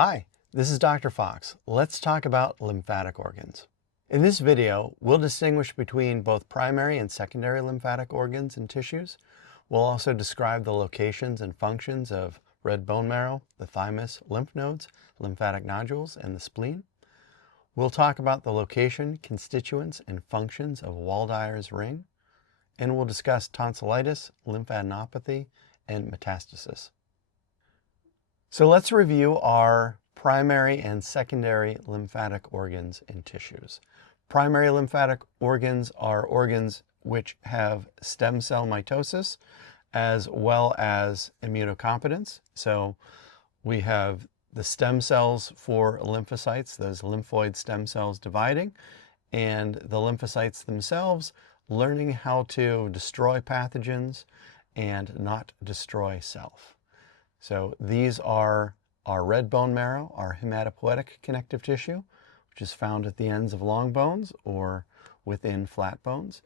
Hi, this is Dr. Fox. Let's talk about lymphatic organs. In this video, we'll distinguish between both primary and secondary lymphatic organs and tissues. We'll also describe the locations and functions of red bone marrow, the thymus, lymph nodes, lymphatic nodules, and the spleen. We'll talk about the location, constituents, and functions of Waldeyer's ring, and we'll discuss tonsillitis, lymphadenopathy, and metastasis. So let's review our primary and secondary lymphatic organs and tissues. Primary lymphatic organs are organs which have stem cell mitosis as well as immunocompetence. So we have the stem cells for lymphocytes, those lymphoid stem cells dividing, and the lymphocytes themselves learning how to destroy pathogens and not destroy self. So these are our red bone marrow, our hematopoietic connective tissue, which is found at the ends of long bones or within flat bones,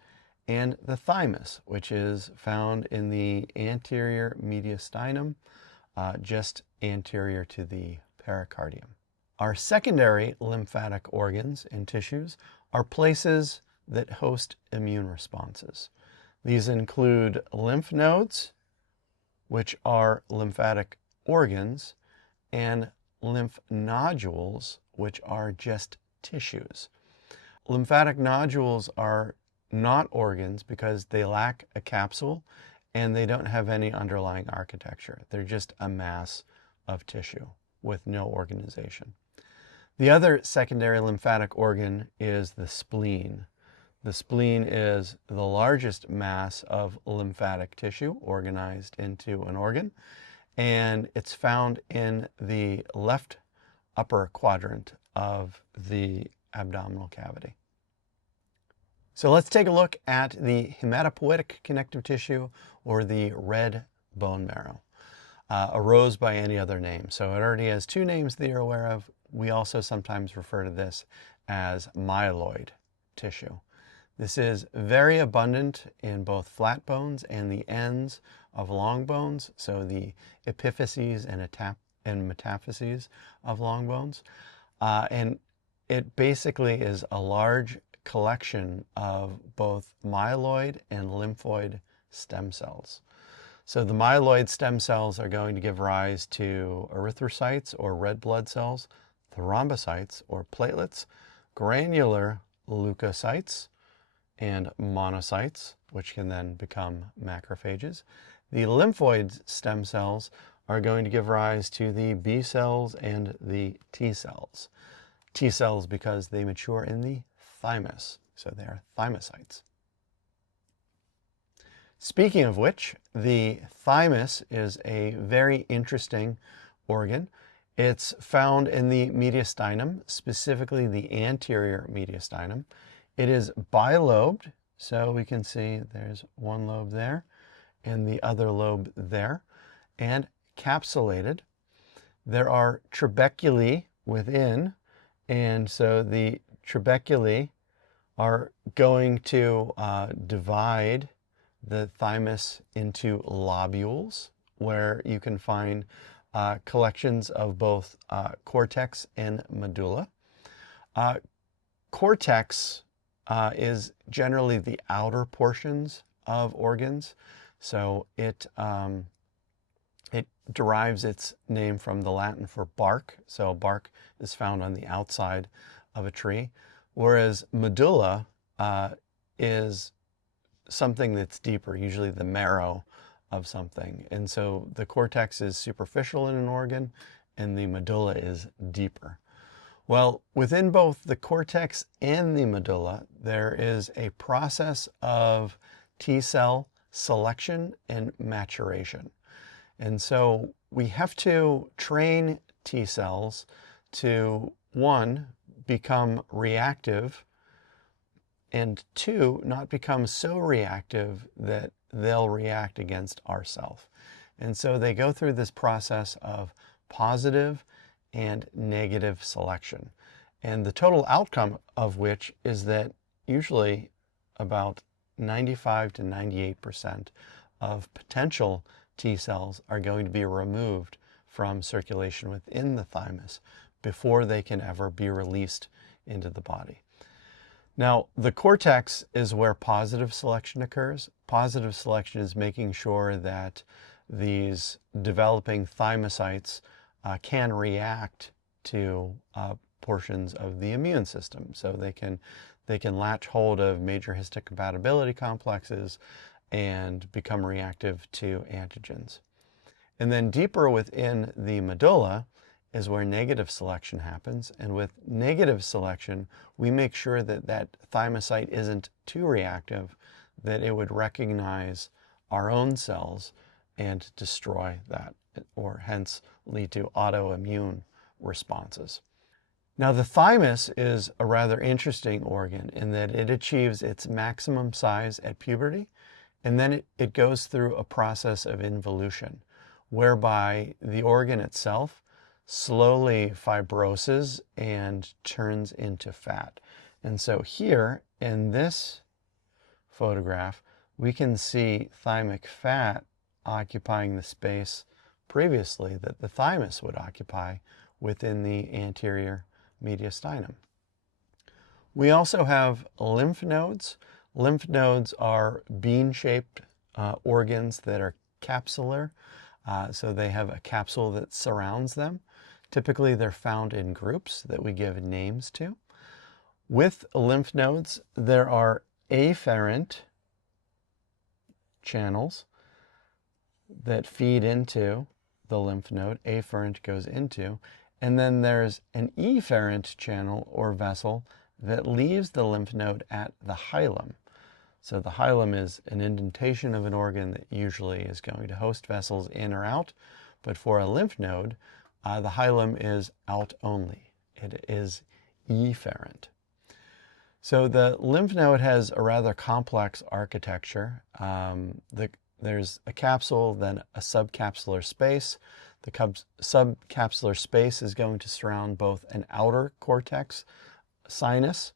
and the thymus, which is found in the anterior mediastinum, just anterior to the pericardium. Our secondary lymphatic organs and tissues are places that host immune responses. These include lymph nodes, which are lymphatic organs, and lymph nodules, which are just tissues. Lymphatic nodules are not organs because they lack a capsule and they don't have any underlying architecture. They're just a mass of tissue with no organization. The other secondary lymphatic organ is the spleen. The spleen is the largest mass of lymphatic tissue organized into an organ, and it's found in the left upper quadrant of the abdominal cavity. So let's take a look at the hematopoietic connective tissue, or the red bone marrow, a rose by any other name. So it already has two names that you're aware of. We also sometimes refer to this as myeloid tissue. This is very abundant in both flat bones and the ends of long bones, so the epiphyses and metaphyses of long bones. And it basically is a large collection of both myeloid and lymphoid stem cells. So the myeloid stem cells are going to give rise to erythrocytes or red blood cells, thrombocytes or platelets, granular leukocytes, and monocytes, which can then become macrophages. The lymphoid stem cells are going to give rise to the B cells and the T cells. T cells because they mature in the thymus, so they are thymocytes. Speaking of which, the thymus is a very interesting organ. It's found in the mediastinum, specifically the anterior mediastinum. It is bilobed, so we can see there's one lobe there and the other lobe there, and capsulated. There are trabeculae within, and so the trabeculae are going to divide the thymus into lobules, where you can find collections of both cortex and medulla. Cortex is generally the outer portions of organs, so it derives its name from the Latin for bark. So bark is found on the outside of a tree, whereas medulla is something that's deeper, usually the marrow of something. And so the cortex is superficial in an organ and the medulla is deeper. Well, within both the cortex and the medulla, there is a process of T cell selection and maturation. And so we have to train T cells to, one, become reactive, and two, not become so reactive that they'll react against ourself. And so they go through this process of positive and negative selection. And the total outcome of which is that usually about 95 to 98% of potential T cells are going to be removed from circulation within the thymus before they can ever be released into the body. Now, the cortex is where positive selection occurs. Positive selection is making sure that these developing thymocytes can react to portions of the immune system. So they can latch hold of major histocompatibility complexes and become reactive to antigens. And then deeper within the medulla is where negative selection happens. And with negative selection, we make sure that that thymocyte isn't too reactive, that it would recognize our own cells and destroy that, or hence lead to autoimmune responses. Now, the thymus is a rather interesting organ in that it achieves its maximum size at puberty, and then it goes through a process of involution, whereby the organ itself slowly fibroses and turns into fat. And so here in this photograph, we can see thymic fat occupying the space previously that the thymus would occupy within the anterior mediastinum. We also have lymph nodes. Lymph nodes are bean-shaped organs that are capsular. So they have a capsule that surrounds them. Typically, they're found in groups that we give names to. With lymph nodes, there are afferent channels that feed into the lymph node. Afferent goes into. And then there's an efferent channel or vessel that leaves the lymph node at the hilum. So the hilum is an indentation of an organ that usually is going to host vessels in or out. But for a lymph node, the hilum is out only. It is efferent. So the lymph node has a rather complex architecture. There's a capsule, then a subcapsular space. The subcapsular space is going to surround both an outer cortex sinus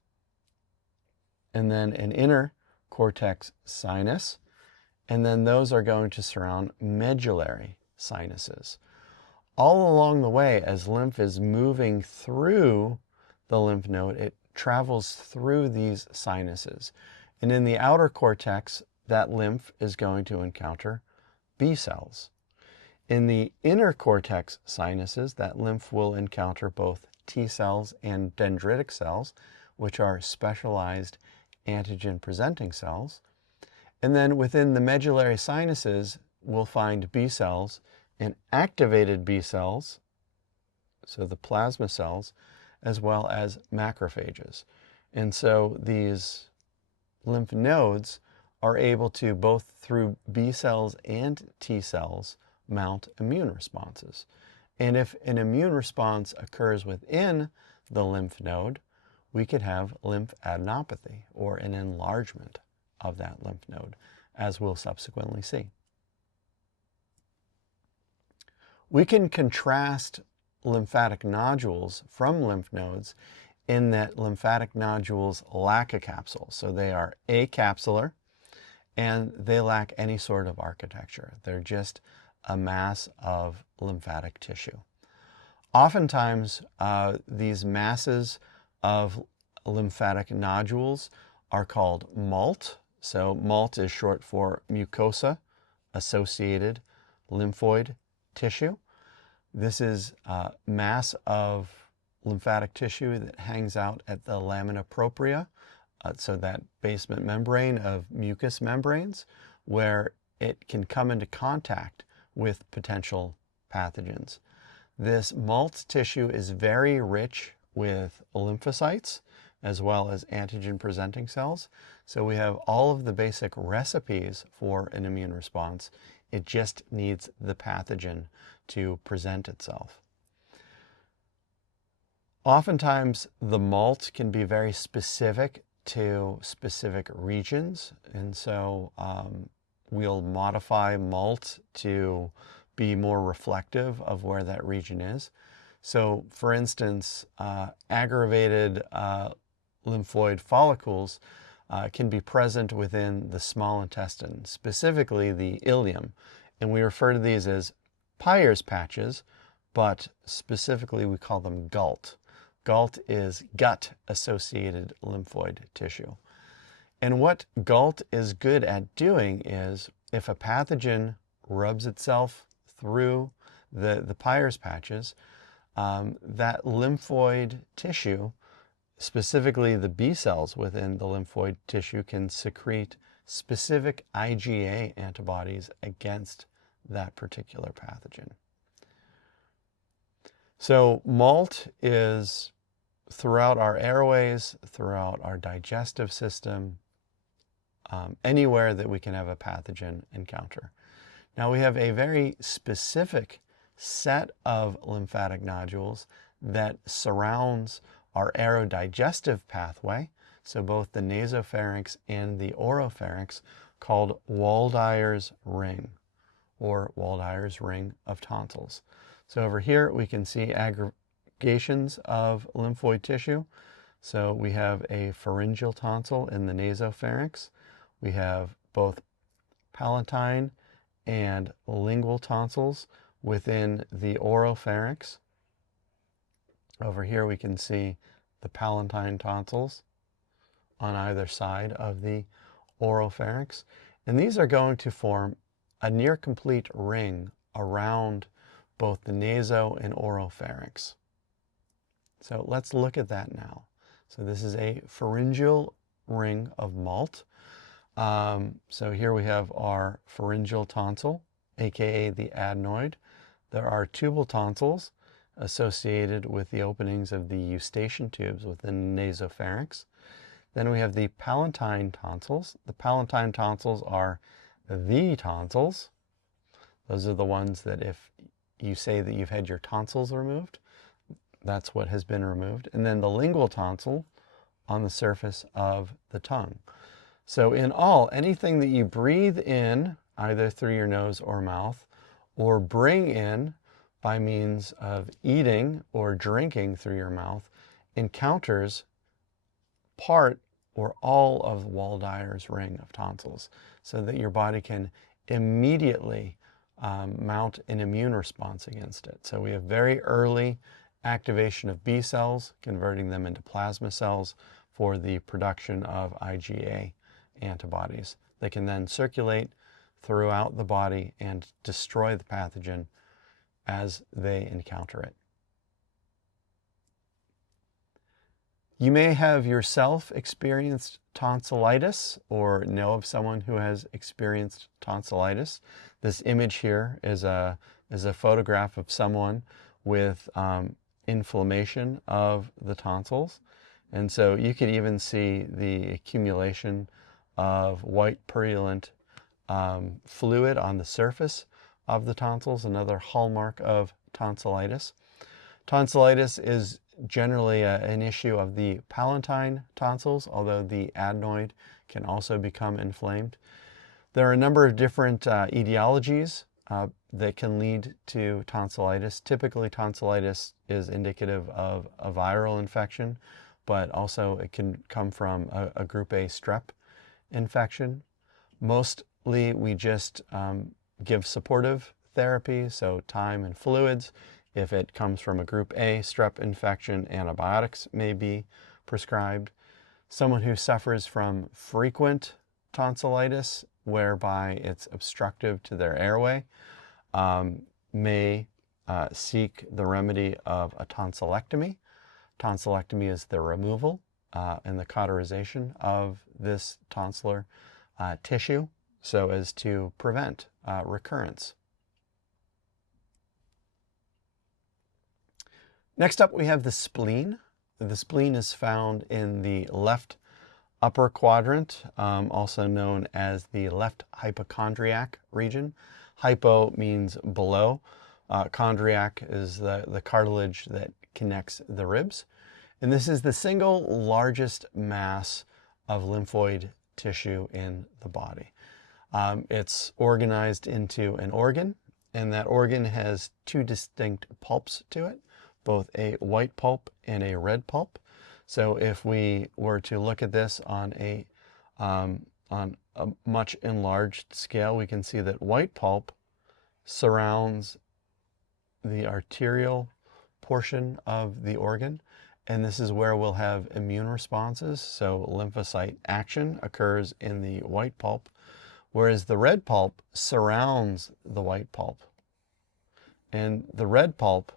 and then an inner cortex sinus, and then those are going to surround medullary sinuses. All along the way, as lymph is moving through the lymph node, it travels through these sinuses. And in the outer cortex, that lymph is going to encounter B cells. In the inner cortex sinuses, that lymph will encounter both T cells and dendritic cells, which are specialized antigen-presenting cells. And then within the medullary sinuses, we'll find B cells and activated B cells, so the plasma cells, as well as macrophages. And so these lymph nodes are able to, both through B cells and T cells, mount immune responses. And if an immune response occurs within the lymph node, we could have lymphadenopathy, or an enlargement of that lymph node, as we'll subsequently see. We can contrast lymphatic nodules from lymph nodes in that lymphatic nodules lack a capsule. So they are acapsular and they lack any sort of architecture. They're just a mass of lymphatic tissue. Oftentimes, these masses of lymphatic nodules are called MALT. So MALT is short for mucosa-associated lymphoid tissue. This is a mass of lymphatic tissue that hangs out at the lamina propria, so that basement membrane of mucous membranes, where it can come into contact with potential pathogens. This MALT tissue is very rich with lymphocytes as well as antigen-presenting cells. So we have all of the basic recipes for an immune response. It just needs the pathogen to present itself. Oftentimes, the MALT can be very specific to specific regions, and so we'll modify MALT to be more reflective of where that region is. So, for instance, aggravated lymphoid follicles can be present within the small intestine, specifically the ileum, and we refer to these as Peyer's patches but specifically we call them GALT. GALT is gut-associated lymphoid tissue. And what GALT is good at doing is, if a pathogen rubs itself through the Peyer's patches, that lymphoid tissue, specifically the B cells within the lymphoid tissue, can secrete specific IgA antibodies against that particular pathogen. So MALT is throughout our airways, throughout our digestive system, anywhere that we can have a pathogen encounter. Now we have a very specific set of lymphatic nodules that surrounds our aerodigestive pathway, so both the nasopharynx and the oropharynx, called Waldeyer's ring, or Waldeyer's ring of tonsils. So over here we can see aggregations of lymphoid tissue. So we have a pharyngeal tonsil in the nasopharynx. We have both palatine and lingual tonsils within the oropharynx. Over here we can see the palatine tonsils on either side of the oropharynx. And these are going to form a near complete ring around both the naso and oropharynx. So let's look at that now. So this is a pharyngeal ring of MALT. So here we have our pharyngeal tonsil, aka the adenoid. There are tubal tonsils associated with the openings of the eustachian tubes within the nasopharynx. Then we have the palatine tonsils. The palatine tonsils are the tonsils. Those are the ones that if you say that you've had your tonsils removed, that's what has been removed. And then the lingual tonsil on the surface of the tongue. So in all, anything that you breathe in, either through your nose or mouth, or bring in by means of eating or drinking through your mouth, encounters part or all of Waldeyer's ring of tonsils, so that your body can immediately mount an immune response against it. So we have very early activation of B cells, converting them into plasma cells for the production of IgA antibodies that can then circulate throughout the body and destroy the pathogen as they encounter it. You may have yourself experienced tonsillitis or know of someone who has experienced tonsillitis. This image here is a photograph of someone with inflammation of the tonsils. And so you could even see the accumulation of white purulent fluid on the surface of the tonsils, another hallmark of tonsillitis. Tonsillitis is generally an issue of the palatine tonsils, although the adenoid can also become inflamed. There are a number of different etiologies that can lead to tonsillitis. Typically, tonsillitis is indicative of a viral infection, but also it can come from a group A strep infection. Mostly we just give supportive therapy, so time and fluids. If it comes from a group A strep infection, antibiotics may be prescribed. Someone who suffers from frequent tonsillitis, whereby it's obstructive to their airway, may seek the remedy of a tonsillectomy. Tonsillectomy is the removal and the cauterization of this tonsillar tissue so as to prevent recurrence. Next up, we have the spleen. The spleen is found in the left upper quadrant, also known as the left hypochondriac region. Hypo means below. Chondriac is the cartilage that connects the ribs. And this is the single largest mass of lymphoid tissue in the body. It's organized into an organ, and that organ has two distinct pulps to it, both a white pulp and a red pulp. So if we were to look at this on a much enlarged scale, we can see that white pulp surrounds the arterial portion of the organ, and this is where we'll have immune responses. So lymphocyte action occurs in the white pulp, whereas the red pulp surrounds the white pulp. And the red pulp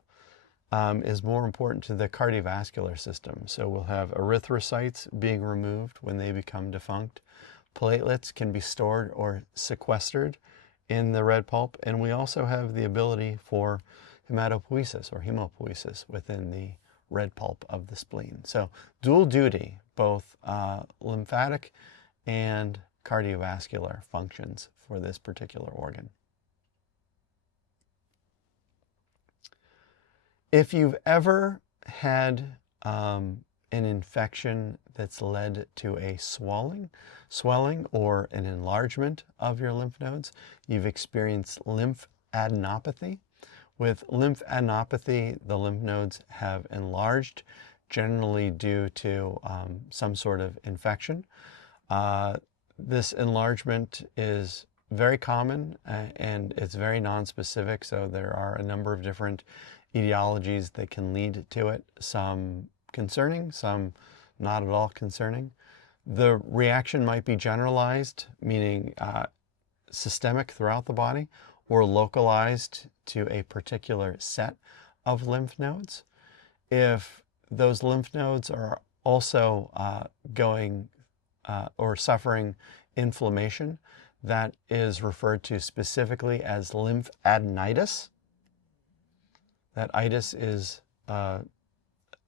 is more important to the cardiovascular system. So we'll have erythrocytes being removed when they become defunct. Platelets can be stored or sequestered in the red pulp, and we also have the ability for hematopoiesis or hemopoiesis within the red pulp of the spleen. So dual duty, both lymphatic and cardiovascular functions for this particular organ. If you've ever had an infection that's led to a swelling or an enlargement of your lymph nodes, you've experienced lymphadenopathy. With lymphadenopathy, the lymph nodes have enlarged, generally due to some sort of infection. This enlargement is very common and it's very nonspecific, so there are a number of different etiologies that can lead to it, some concerning, some not at all concerning. The reaction might be generalized, meaning systemic throughout the body, or localized to a particular set of lymph nodes. If those lymph nodes are also or suffering inflammation, that is referred to specifically as lymphadenitis. That itis is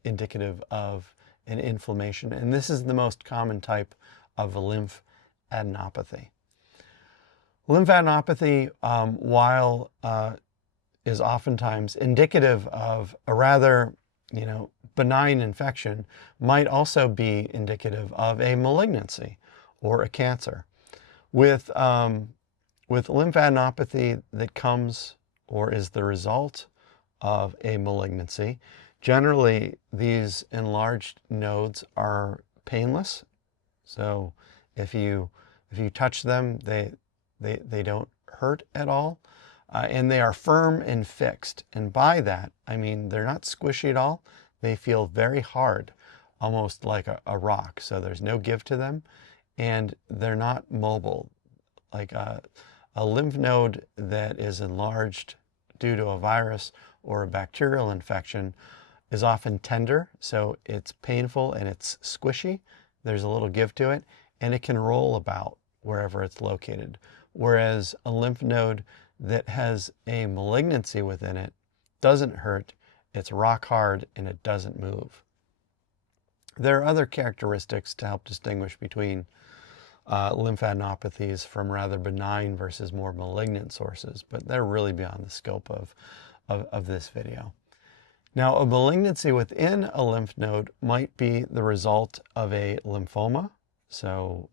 indicative of an inflammation, and this is the most common type of lymphadenopathy. Lymphadenopathy, while is oftentimes indicative of a rather, benign infection, might also be indicative of a malignancy or a cancer. With lymphadenopathy that comes or is the result of a malignancy, generally these enlarged nodes are painless. So if you touch them, they don't hurt at all, and they are firm and fixed. And by that, I mean they're not squishy at all. They feel very hard, almost like a rock. So there's no give to them, and they're not mobile. Like a lymph node that is enlarged due to a virus or a bacterial infection is often tender, so it's painful and it's squishy. There's a little give to it, and it can roll about wherever it's located. Whereas a lymph node that has a malignancy within it doesn't hurt, it's rock hard, and it doesn't move. There are other characteristics to help distinguish between lymphadenopathies from rather benign versus more malignant sources, but they're really beyond the scope of this video. Now, a malignancy within a lymph node might be the result of a lymphoma, so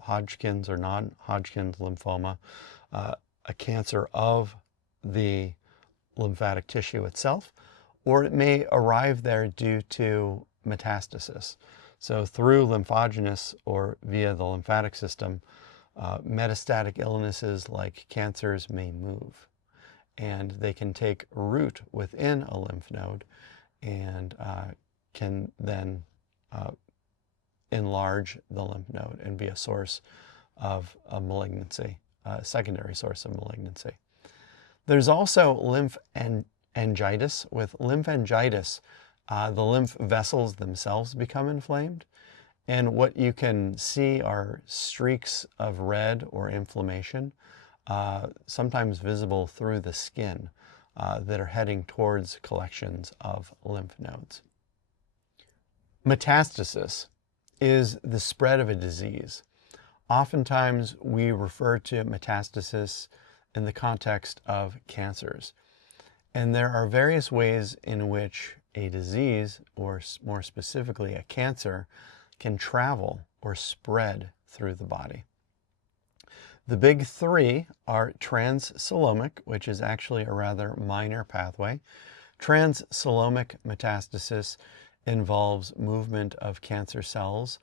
Hodgkin's or non-Hodgkin's lymphoma, a cancer of the lymphatic tissue itself, or it may arrive there due to metastasis. So through lymphogenous or via the lymphatic system, metastatic illnesses like cancers may move, and they can take root within a lymph node and can then enlarge the lymph node and be a source of a malignancy, a secondary source of malignancy. There's also lymphangitis. With lymphangitis, the lymph vessels themselves become inflamed, and what you can see are streaks of red or inflammation, sometimes visible through the skin, that are heading towards collections of lymph nodes. Metastasis is the spread of a disease. Oftentimes we refer to metastasis in the context of cancers, and there are various ways in which a disease, or more specifically a cancer, can travel or spread through the body. The big three are transcelomic, which is actually a rather minor pathway. Transcelomic metastasis involves movement of cancer cells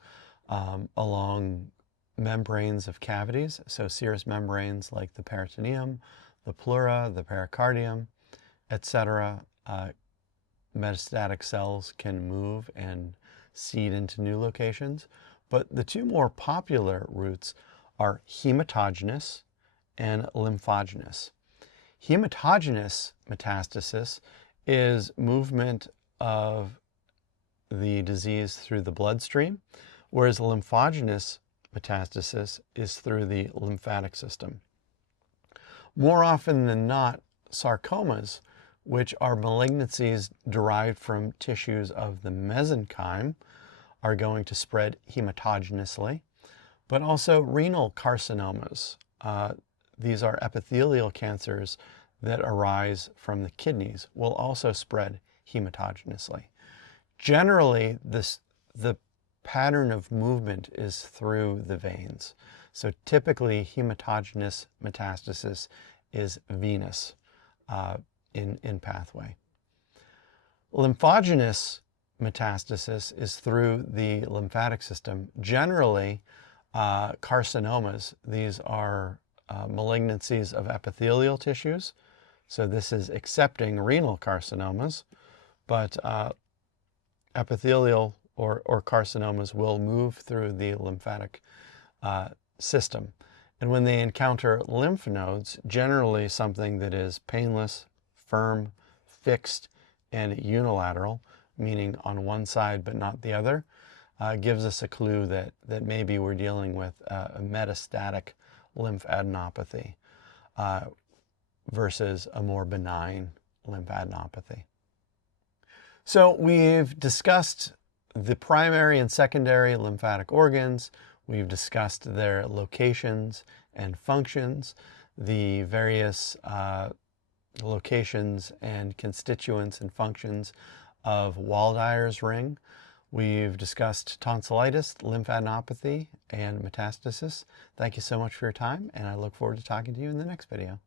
along membranes of cavities, so serous membranes like the peritoneum, the pleura, the pericardium, etc., metastatic cells can move and seed into new locations. But the two more popular routes are hematogenous and lymphogenous. Hematogenous metastasis is movement of the disease through the bloodstream, whereas lymphogenous metastasis is through the lymphatic system. More often than not, sarcomas, which are malignancies derived from tissues of the mesenchyme, are going to spread hematogenously, but also renal carcinomas. These are epithelial cancers that arise from the kidneys, will also spread hematogenously. Generally, the pattern of movement is through the veins. So typically, hematogenous metastasis is venous in pathway. Lymphogenous metastasis is through the lymphatic system. Generally, carcinomas, these are malignancies of epithelial tissues. So this is accepting renal carcinomas, but epithelial or carcinomas will move through the lymphatic system. And when they encounter lymph nodes, generally something that is painless, firm, fixed, and unilateral, meaning on one side but not the other, gives us a clue that maybe we're dealing with a metastatic lymphadenopathy versus a more benign lymphadenopathy. So we've discussed the primary and secondary lymphatic organs. We've discussed their locations and functions, the various locations and constituents and functions of Waldeyer's ring. We've discussed tonsillitis, lymphadenopathy, and metastasis. Thank you so much for your time, and I look forward to talking to you in the next video.